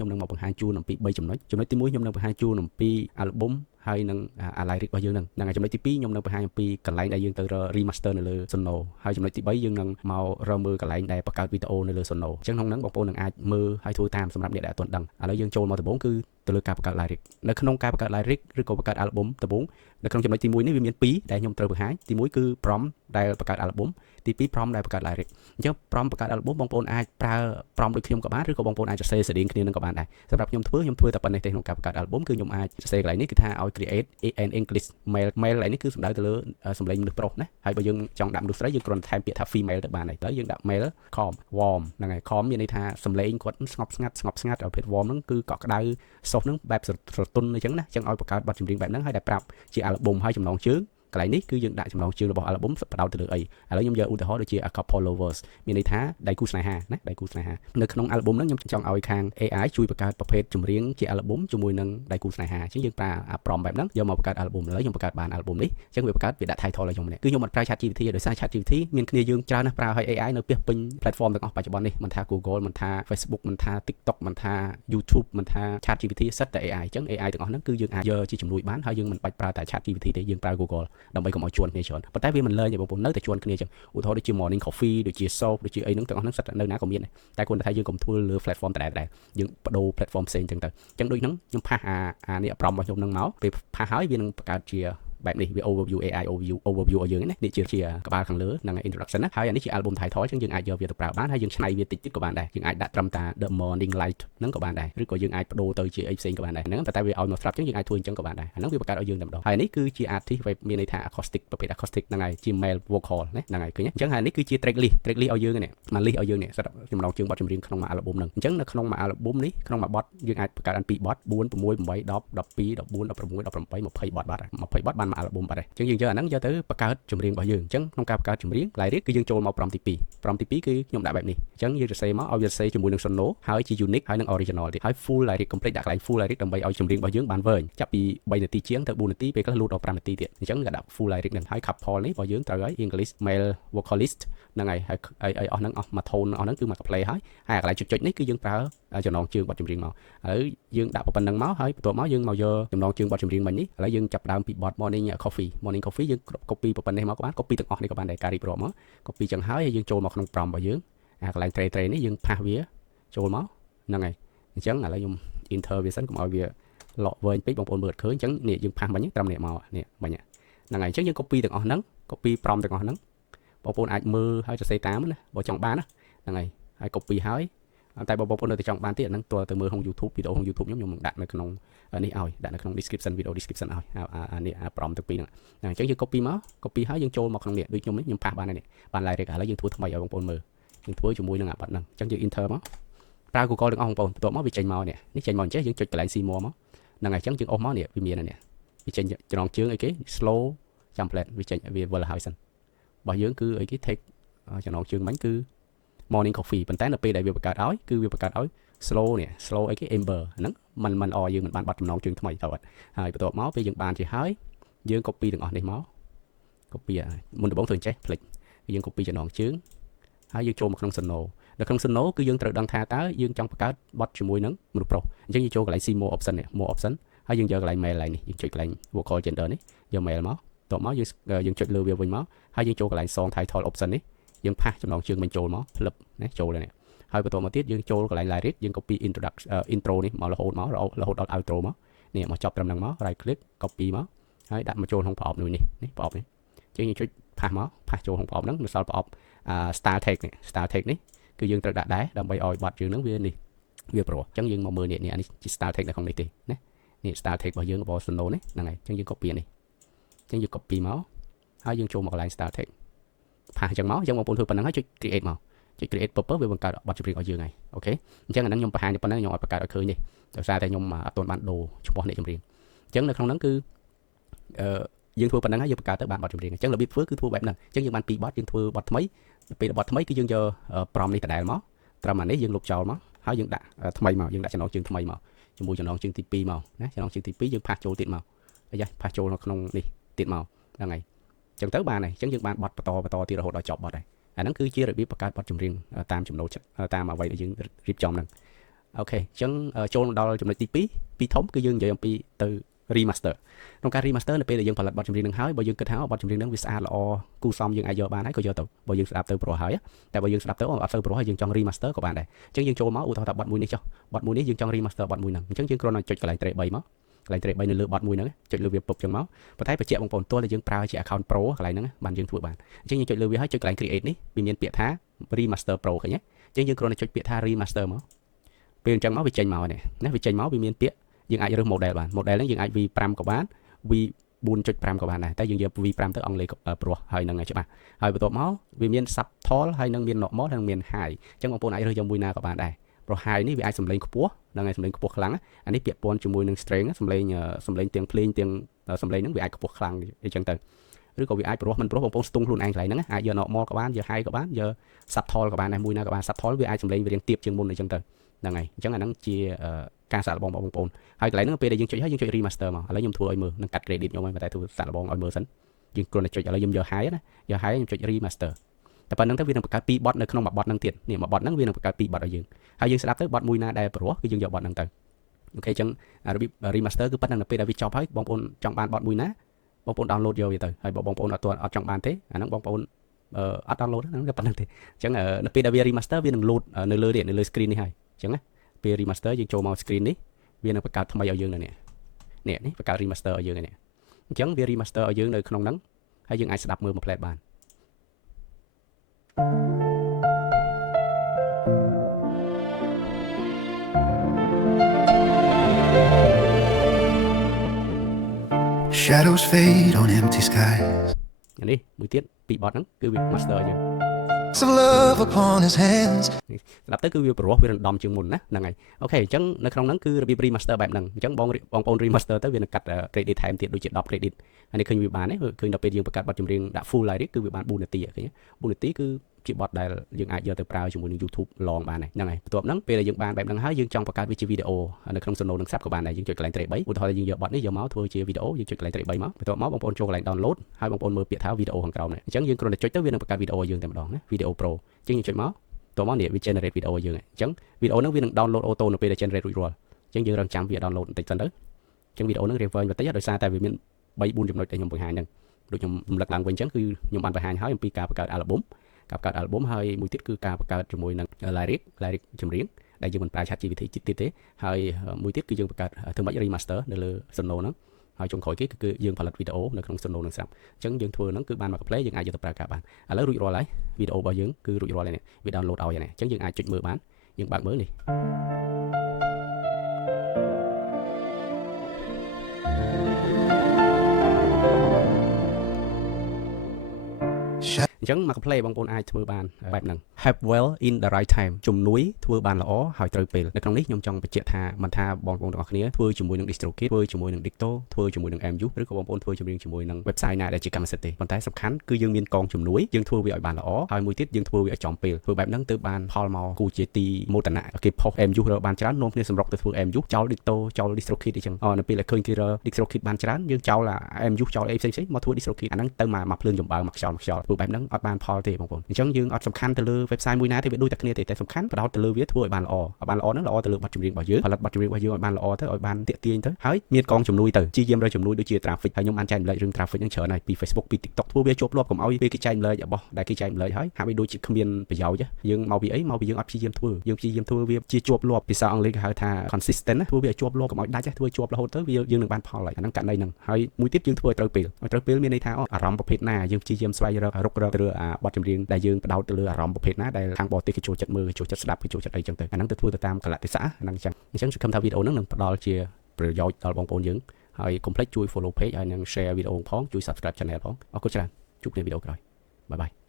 ខ្ញុំនឹងមកបង្ហាញជូនអំពី3ចំណុចទី1ខ្ញុំនឹងបង្ហាញជូនអំពី album ហើយនឹង lyric របស់យើងហ្នឹងហើយចំណុចទី2ខ្ញុំនឹងបង្ហាញអំពីកន្លែងដែលយើងទៅ remaster នៅលើ Sono ហើយចំណុចទី3យើងនឹងមករកមើលកន្លែងដែលបង្កើតវីដេអូនៅលើ Sono អញ្ចឹងក្នុងហ្នឹងបងប្អូននឹងអាចមើលហើយធ្វើតាមសម្រាប់អ្នកដែលអត់ទាន់ដឹងឥឡូវយើងចូលមកដំបូងគឺទៅលើការបង្កើត lyric នៅក្នុងការបង្កើត lyric ឬក៏បង្កើត album ដំបូងនៅក្នុងចំណុចទី1នេះវាមាន2ដែលខ្ញុំត្រូវបង្ហាញទី1គឺ prompt ដែលបង្កើត album ទី2 prompt ដែលបង្កើត lyric អញ្ចឹង prompt បង្កើត album បងប្អូនអាចប្រើ prompt ដូចខ្ញុំក៏បានឬក៏បងប្អូនអាចសរសេរ seeding គ្នានឹងក៏បានដែរសម្រាប់ខ្ញុំធ្វើតែប៉ុណ្ណេះទេក្នុងការបង្កើត album គឺខ្ញុំអាចសរសេរកន្លែងនេះគឺថាឲ្យ create an English male កន្លែងនេះគឺសំដៅទៅលើសំឡេងមនុស្សប្រុសណាហើយបើយើងចង់ដាក់មនុស្សស្រីយើងគ្រាន់តែថែមពាក្យថា female ទៅបានហើយទៅយើងដាក់ male calm warm ហ្នឹងហើយ calm មានន័យថាសំឡេងគាត់ស្ងប់ស្ងាត់ប្រភេទ warm ហ្នឹងគឺកក់ក្ដៅសុសហ្នឹងបែបស្រទន់អញ្ចឹងណាអញ្ចឹងឲ្យបង្កើតបទចម្រៀងបែបហ្នឹងហើយដែលប្រាប់ជា album ហើយចំណងជើងកន្លែងនេះគឺយើងដាក់ចំណងជើងរបស់ album បដោតទៅលើអីឥឡូវខ្ញុំយកឧទាហរណ៍ដូចជា a couple lovers មានន័យថាដៃគូស្នេហាណាដៃគូស្នេហានៅក្នុង album ហ្នឹងខ្ញុំចង់ឲ្យខាង AI ជួយបង្កើតប្រភេទចម្រៀងជា album ជាមួយនឹងដៃគូស្នេហាអញ្ចឹងយើងប្រើ prompt បែបហ្នឹងយកមកបង្កើត album ឥឡូវខ្ញុំបង្កើតបាន album នេះអញ្ចឹងវាបង្កើតវាដាក់ title ឲ្យខ្ញុំម្នាក់គឺខ្ញុំអត់ប្រើ ChatGPT ដោយសារ ChatGPT មានគ្នាយើងច្រើនណាស់ប្រើឲ្យ AI នៅពាសពេញ platform ទាំងអស់បច្ចុប្បន្ននេះមិនថា Google មិនថា Facebook មិនថា TikTok មិនថា YouTube មិនថា ChatGPT សិតតែ AI អញ្ចឹង AI ទាំងអស់ហ្នឹងគឺយើងអាចយកជាជំនួយបានហើយយើងមិនបាច់ប្រើតែ ChatGPT ទេយើងប្រើ Google ដើម្បីកុំឲ្យជួនគ្នាច្រើនប៉ុន្តែវាមិនលែងទេបងប្អូននៅតែជួនគ្នាអញ្ចឹងឧទាហរណ៍ដូចជា morning coffee ដូចជា soap ដូចជាអីហ្នឹងទាំងអស់ហ្នឹងសិតតែនៅណាក៏មានតែគ្រាន់តែថាយើងកុំធ្វើលើ platform ដដែលយើងបដូរ platform ផ្សេងអញ្ចឹងទៅអញ្ចឹងដូចហ្នឹងខ្ញុំផាសអានេះ prompt របស់ខ្ញុំហ្នឹងមកពេលផាសហើយវានឹងបង្កើតជាបែបនេះវា overview AI overview ឲ្យយើងណានេះជាក្បាលខាងលើហ្នឹង introduction ណាហើយអានេះជា album title អញ្ចឹងយើងអាចយកវាទៅប្រើបានហើយយើងឆ្នៃវាតិចក៏បានដែរយើងអាចដាក់ត្រឹមតា the morning light ហ្នឹងក៏បានដែរឬក៏យើងអាចបដូរទៅជាអីផ្សេងក៏បានដែរហ្នឹងតែវាឲ្យមកស្រាប់អញ្ចឹងយើងអាចធ្វើអញ្ចឹងក៏បានដែរអាហ្នឹងវាបង្កើតឲ្យយើងតែម្ដងហើយនេះគឺជា artist មានន័យថា acoustic ប្រភេទ acoustic ហ្នឹងហើយជា male vocal ណាហ្នឹងហើយឃើញអញ្ចឹងហើយនេះគឺជា track list ឲ្យយើងនេះមក list ឲ្យយើងនេះសម្រាប់ចំណងជើងបទចម្រៀងក្នុងមួយ album ហ្នឹងអញ្ចឹងនៅក្នុងមួយ album នេះក្នុងមួយបទយើងអាចបង្កើតបាន2បទ4 6 8 10 12 16 18 20បទបាទ20បទបានមួយ album បាទអញ្ចឹងយើងយកអាហ្នឹងយកទៅបង្កើតចម្រៀងរបស់យើងអញ្ចឹងក្នុងការបង្កើតចម្រៀង lyric គឺយើងចូលមក prompt ទី2 prompt ទី2គឺខ្ញុំដាក់បែបនេះអញ្ចឹងយើងសរសេរមកឲ្យវាសរសេរជាមួយនឹង sono ហើយជា unique ហើយនឹង original ទៀតហើយ full lyric complete ដាក់កន្លែង full lyric ដើម្បីឲ្យចម្រៀងរបស់យើងបានវែងចាប់ពី3នាទីជាងទៅ4នាទីពេលខ្លះលូតដល់5នាទីទៀតអញ្ចឹងក៏ដាក់ full lyric ហ្នឹងហើយ couple នេះរបស់យើងត្រូវហើយ English male vocalist ហ្នឹងហើយហើយអស់ហ្នឹងអស់មួយ tone អស់ហ្នឹងគឺមក play ហើយកន្លែងចុចនេះគឺយើងប្រើចំណងជើងបទចម្រៀងមកឥឡូវយើងដាក់ប៉ុណ្្នឹងមកហើយបន្ទាប់មកយើងមកយកចំណងជើងបទចម្រៀងមិញនេះឥឡូវយើងចាប់ដើមពីបទ morning coffee យើង copy ប៉ុណ្ណេះមកក៏បាន copy ទាំងអស់នេះក៏បានដែរការរៀបរាប់មក copy ចឹងហើយយើងចូលមកក្នុង prompt របស់យើងកន្លែង tray នេះយើងផាសវាចូលមកហ្នឹងហើយអញ្ចឹងឥឡូវខ្ញុំ enter វាសិនកុំឲ្យវាលក់វែងពេកបងប្អូនមើលអត់ឃើញអញ្ចឹងនេះយើងផាសមិញត្រឹមនេះមកនេះមិញហ្នឹងហើយអញ្ចឹងយើង copy ទាំងអស់ហ្នឹង copy prompt ទាំងអស់ហ្នឹងបងប្អូនអាចមើលហើយសរសេរតាមណាបើចង់បានណាហ្នឹងហើយ copy ហើយតែបើបងប្អូននៅតែចង់បានទៀតហ្នឹងទោះទៅមើលក្នុង YouTube វីដេអូក្នុង YouTube ខ្ញុំដាក់នៅក្នុងនេះឲ្យដាក់នៅក្នុង description video description ឲ្យនេះ prompt ទាំងពីរហ្នឹងអញ្ចឹងយើង copy ហើយយើងចូលមកក្នុងនេះដូចខ្ញុំនេះខ្ញុំផាសបានហើយនេះបាន lyric ឥឡូវយើងធ្វើថ្មីឲ្យបងប្អូនមើលយើងធ្វើជាមួយនឹងអាប័ណ្ណហ្នឹងអញ្ចឹងយើង enter មកប្រើ Google ទាំងអស់បងប្អូនបន្ទាប់មកវាចេញមកនេះចេញមកអញ្ចឹងយើងចុចកន្លែង see more មកហ្នឹងហើយអញ្ចឹងយើងអស់មកនេះវាមាននេះវាចេញចំណងជើងអីគេ slow template វាចេញវាវិលហើយសិនរបស់យើងគឺអីគេ take ចំណងជើងមិញគឺ morning coffee ប៉ុន្តែនៅពេលដែលវាបង្កើតឲ្យគឺវាបង្កើតឲ្យ slow អីគេ amber ហ្នឹងมันយើងមិនបានបាត់ចំណងជើងថ្មីទៅអត់ហើយបន្ទាប់មកពេលយើងបានជាហើយយើង copy ទាំងអស់នេះមក copy មុនដំបូងធ្វើអញ្ចេះផ្លេចយើង copy ចំណងជើងហើយយើងចូលមកក្នុង sono នៅក្នុង sono គឺយើងត្រូវដឹងថាតើយើងចង់បង្កើតបទជាមួយនឹងមនុស្សប្រុសអញ្ចឹងយើងចូលកន្លែង see more option នេះ more option ហើយយើងយកកន្លែង male ឡើងនេះយើងចុចកន្លែង vocal gender នេះយក male មកបន្ទាប់មកយើងចុចលើវាវិញមកហើយយើងចូលកន្លែង song title option នេះយើងផាសចំណងជើងមិញចូលមកផ្លឹបណាចូលនេះហើយបន្ទាប់មកទៀតយើងចូលកន្លែង lyric យើង copy intro នេះមករហូតដល់ outro មកនេះមកចប់ត្រឹមហ្នឹងមក right click copy មកហើយដាក់មកចូលក្នុងប្រអប់នេះប្រអប់នេះអញ្ចឹងយើងចុចផាសមកផាសចូលក្នុងប្រអប់ហ្នឹងនៅសល់ប្រអប់ style tag នេះគឺយើងត្រូវដាក់ដែរដើម្បីឲ្យប័ណ្ណយើងហ្នឹងវាប្រួសអញ្ចឹងយើងមកមើលនេះអានេះជា style tag នៅក្នុងនេះទេណានេះ style tag របស់យើងរបស់ Sono នេះហ្នឹងហើយអញ្ចឹងយើង copy នេះអញ្ចឹងយើង copy មកហើយយើងចូលមកកន្លែង style tag ផាសអញ្ចឹងមកអញ្ចឹងបងប្អូនធ្វើប៉ុណ្្នឹងហើយចុច create មកចុច create purpose វាបង្កើតបទចម្រៀងឲ្យយើងហើយអូខេអញ្ចឹងអាហ្នឹងខ្ញុំបង្ហាញប៉ុណ្ណឹងខ្ញុំឲ្យបង្កើតឲ្យឃើញនេះដោយសារតែខ្ញុំអត់ទាន់បានដូរឈ្មោះអ្នកចម្រៀងអញ្ចឹងនៅក្នុងហ្នឹងគឺយើងធ្វើប៉ុណ្ណឹងហើយយើងបង្កើតទៅបានបទចម្រៀងអញ្ចឹងរបៀបធ្វើគឺធ្វើបែបហ្នឹងអញ្ចឹងយើងបាន2បទយើងធ្វើបទថ្មីពេលបទថ្មីគឺយើងយក prompt នេះដដែលមកត្រឹមអានេះយើងលុបចោលមកហើយយើងដាក់ថ្មីមកយើងដាក់ចំណងជើងថ្មីមកជាមួយចំណងជើងទី2មកណាចំណងជើងទី2យើងផាសចូលទៀតមកហើយផាសចូលនៅក្នុងនេះទៀតមកហ្នឹងហើយអញ្ចឹងទៅបានហើយអញ្ចឹងយើងបានបទបន្តទៀតរហូតដល់ចប់បទហើយអាហ្នឹងគឺជារបៀបបង្កើតបទចម្រៀងតាមចំណូលចិត្តតាមអ្វីដែលយើងរៀបចំហ្នឹង អូខេអញ្ចឹងចូលមកដល់ចំណុចទី2ពីធំគឺយើងនិយាយអំពីទៅ remaster ក្នុងការ remaster នៅពេលដែលយើងផលិតបទចម្រៀងនឹងហើយបើយើងគិតថាបទចម្រៀងនឹងវាស្អាតល្អគួរសមយើងអាចយកបានហើយក៏យកទៅបើយើងស្ដាប់ទៅព្រោះហើយតែបើយើងស្ដាប់ទៅអត់ទៅព្រោះហើយយើងចង់ remaster ក៏បានដែរអញ្ចឹងយើងចូលមកឧទាហរណ៍ថាបទមួយនេះចុះបទមួយនេះយើងចង់ remaster បទមួយហ្នឹងអញ្ចឹងយើងគ្រាន់តែចុចកន្លែង track 3មកកន្លែង track 3នៅលើបទមួយហ្នឹងចុចលើវាពុបអញ្ចឹងមកប៉ុន្តែបញ្ជាក់បងប្អូនទោះតែយើងប្រើជា account pro កន្លែងហ្នឹងបានយើងធ្វើបានអញ្ចឹងយើងចុចលើវាហើយចុចកន្លែង create នេះវាមានពាក្យថា remaster pro ឃើញទេអញ្ចឹងយើងគ្រាន់តែចុចពាក្យថា remaster មកពេលអញ្ចឹងមកវាចេញមកនេះណាវាចេញមកវាមានពាក្យយើងអាចរើស model បាន model ហ្នឹងយើងអាច V5 ក៏បាន V4.5 ក៏បានដែរតែយើងយក V5 ទៅអង់គ្លេសព្រោះហើយនឹងច្បាស់ហើយបន្ទាប់មកវាមាន subtle ហើយនឹងមាន normal ហើយនឹងមាន high អញ្ចឹងបងប្អូនអាចរើសយកមួយណាក៏បានដែរព្រោះ high នេះវាអាចសំឡេងខ្ពស់នឹងឲ្យសំឡេងខ្ពស់ខ្លាំងអានេះពាក់ព័ន្ធជាមួយនឹង string សំឡេងទាំងភ្លេងទាំងសំឡេងហ្នឹងវាអាចខ្ពស់ខ្លាំងអញ្ចឹងទៅឬក៏វាអាចព្រោះមិនព្រោះបងប្អូនស្ទង់ខ្លួនឯងកន្លែងហ្នឹងអាចយក normal ក៏បានយក high ក៏បានយក subtle ក៏បានដែរមួយណាក៏បាន subtle វាអាចសំឡេងវារៀងទាបជាងមុនអញ្ចឹងទៅហ្នឹងហើយអញ្ចឹងអាហ្នឹងជាការសាកល្បងបងប្អូនហើយកន្លែងហ្នឹងពេលដែលយើងចុចហើយយើងចុច remaster មកឥឡូវខ្ញុំធ្វើឲ្យមើលនឹងកាត់ credit ខ្ញុំហើយតែធ្វើសាកល្បងឲ្យមើលសិនយើងគ្រាន់តែចុចឥឡូវខ្ញុំយក high ណាយក high ខ្ញុំចុច remaster តែប៉ុណ្្នឹងទៅវានឹងបង្កើត2បទនៅក្នុងមួយបទហ្នឹងទៀតនេះមួយបទហ្នឹងវានឹងបង្កើត2បទឲ្យយើងហើយយើងស្ដាប់ទៅបទមួយណាដែលព្រោះគឺយើងយកបទហ្នឹងទៅអូខេអញ្ចឹងរបៀប remaster គឺប៉ុណ្្នឹងនៅពេលដែលវាចប់ហើយបងប្អូនចង់បានបទមួយណាបងប្អូន download យកវាទៅហើយបើបងប្អូនអត់ចង់បានទេអាហ្នឹងបងប្អូនអត់ download ហ្នឹងក៏ប៉ុណ្្នឹងទេអញ្ចឹងនៅពេលដែលវា remaster វានឹង load នៅលើ screen នេះហើយអញ្ចឹងណាពេល remaster យើងចូលមក screen នេះវានឹងបង្កើតថ្មីឲ្យយើងនៅនេះបង្កើត remaster ឲ្យយើងនេះអញ្ចឹងវា remaster ឲ្យយើងនៅក្នុងហ្នឹងហើយយើងអាចស្ដាប់មើលមួយផ្លែតបាន Shadows fade on empty skies. នេះមួយទៀតពីបទហ្នឹងគឺវា master យើង Of love upon his hands. ស្ដាប់ទៅគឺវាព្រោះវារំដំជាងមុនណាហ្នឹងហើយអូខេអញ្ចឹងនៅក្នុងហ្នឹងគឺរបៀប remaster បែបហ្នឹងអញ្ចឹងបងប្អូន remaster ទៅវានឹងកាត់ credit ថែមទៀតដូចជា10 credit ហើយនេះឃើញវាបានទេឃើញដល់ពេលយើងបង្កើតបទចម្រៀងដាក់ full lyric គឺវាបាន4នាទីឃើញទេ4នាទីគឺជាបទដែលយើងអាចយកទៅប្រើជាមួយនឹង YouTube ឡងបានហ្នឹងហើយបន្ទាប់ហ្នឹងពេលដែលយើងបានបែបហ្នឹងហើយយើងចង់បង្កើតវាជាវីដេអូនៅក្នុង Sono និង Sap ក៏បានដែរយើងចុចកន្លែង track 3ឧទាហរណ៍យើងយកបទនេះយកមកធ្វើជាវីដេអូយើងចុចកន្លែង track 3មកបន្ទាប់មកបងប្អូនចូលកន្លែង download ហើយបងប្អូនមើលពាក្យថាវីដេអូខាងក្រោមនេះអញ្ចឹងយើងគ្រាន់តែចុចទៅវានឹងបង្កើតវីដេអូយើងតែម្ដងណាវីដេអូ Pro អញ្ចឹងយើងចុចមកតោះមកនេះវា generate វីដេអូយើងអញ្ចឹងវីដេអូហ្នឹងវានឹង download auto នៅពេលដែល generate រួចរាល់អញ្ចឹងយើងរងចាំវា download បន្តិចសិនទៅអញ្ចឹងវីដេអូហ្នឹងរៀងវែងបន្តិចដោយសារតែវាមាន 3-4 ចំណុចដែលខ្ញុំបង្ហាញហ្នឹងដូចខ្ញុំរំលឹកឡើងវិញអញ្ចឹងគឺខ្ញុំបានបង្ហាញហើយអំពីការបង្កើត album ហើយមួយទៀតគឺការបង្កើតជាមួយនឹង lyric ចម្រៀងដែលយើងមិនប្រើ ChatGPT ទៀតទេហើយមួយទៀតគឺយើងបង្កើតធ្វើម៉េច remaster នៅលើ Sono ហ្នឹងហើយចុងក្រោយគេគឺយើងផលិតវីដេអូនៅក្នុង Sono នឹងស្រាប់អញ្ចឹងយើងធ្វើហ្នឹងគឺបានមក play យើងអាចយកទៅប្រើការបានឥឡូវរួចរាល់ហើយវីដេអូរបស់យើងគឺរួចរាល់ហើយនេះវា download ឲ្យហើយអញ្ចឹងយើងអាចចុចមើលបានយើងបើកមើលនេះ អញ្ចឹងមក play បងប្អូនអាចធ្វើបានបែបហ្នឹង have well in the right time ជំនួយធ្វើបានល្អហើយត្រូវពេលនៅក្នុងនេះខ្ញុំចង់បញ្ជាក់ថាមិនថាបងប្អូនទាំងអស់គ្នាធ្វើជាមួយនឹង DistroKid ធ្វើជាមួយនឹង Dicto ធ្វើជាមួយនឹង MU ឬក៏បងប្អូនធ្វើចម្រៀងជាមួយនឹង website ណាដែលជាកម្មសិទ្ធិទេប៉ុន្តែសំខាន់គឺយើងមានកងជំនួយយើងធ្វើវាឲ្យបានល្អហើយមួយទៀតយើងធ្វើវាឲ្យចំពេលធ្វើបែបហ្នឹងទើបបានផលមកគូជាទីមោទនៈគេផុស MU រើបានច្រើននាំគ្នាសម្រុកទៅធ្វើ MU ចោល Dicto ចោល DistroKid អញ្ចឹងនៅពេលដែលឃើញគេរើ DistroKid បានច្រើនយើងចោល MU ចោលអីផ្សេងៗមកធ្វើ DistroKid អាហ្នឹងទៅមកភ្លើងចម្បើងមកខ្យល់ធ្វើបែបហ្នឹងអត់បានផលទេបងប្អូនអញ្ចឹងយើងអត់សំខាន់ទៅលើ website មួយណាទេវាដូចតែគ្នាទេតែសំខាន់បដោតទៅលើវាធ្វើឲ្យបានល្អហ្នឹងល្អទៅលើបទចម្រៀងរបស់យើងផលិតបទចម្រៀងរបស់យើងឲ្យបានល្អទៅឲ្យបានទាក់ទាញទៅហើយមានកងជំនួយទៅជាយាមរើជំនួយដូចជា traffic ហើយខ្ញុំបានចែកម្លែករឿង traffic ហ្នឹងច្រើនហើយពី Facebook ពី TikTok ធ្វើវាជាប់លាប់កុំឲ្យពេលគេចែកម្លែករបស់ដែលគេចែកម្លែកហើយហាក់បីដូចជាគ្មានប្រយោជន៍យើងមកពីអីមកពីយើងអត់ព្យាយាមធ្វើយើងព្យាយាមធ្វើវាជាជាប់លាប់ភាសាអង់គ្លេសគេហៅថា consistent ណាធ្វើវាឲ្យជាប់លាប់កុំឲ្យដាច់ធ្វើជាប់រហូតទៅវាយើងនឹងបានផលហើយអាហ្នឹងករណីហ្នឹងហើយមួយទៀតយើងធ្វើឲ្យត្រូវពេលមានន័យថាអារម្មណ៍ប្រភេទណាយើងព្យាយាមស្វែងរកទៅលើបទចម្រៀងដែលយើងបដោតទៅលើអារម្មណ៍ប្រភេទណាដែលខាងបរទេសគេចូលចិត្តមើលគេចូលចិត្តស្ដាប់គេចូលចិត្តអីចឹងទៅអាហ្នឹងទៅធ្វើទៅតាមកលៈទេសៈហ្នឹងចឹងអញ្ចឹងសង្ឃឹមថាវីដេអូហ្នឹងនឹងផ្ដល់ជាប្រយោជន៍ដល់បងប្អូនយើងហើយកុំភ្លេចជួយ follow page ហើយនឹង share វីដេអូផងជួយ subscribe channel ផងអរគុណច្រើនជួបគ្នាវីដេអូក្រោយបាយបាយ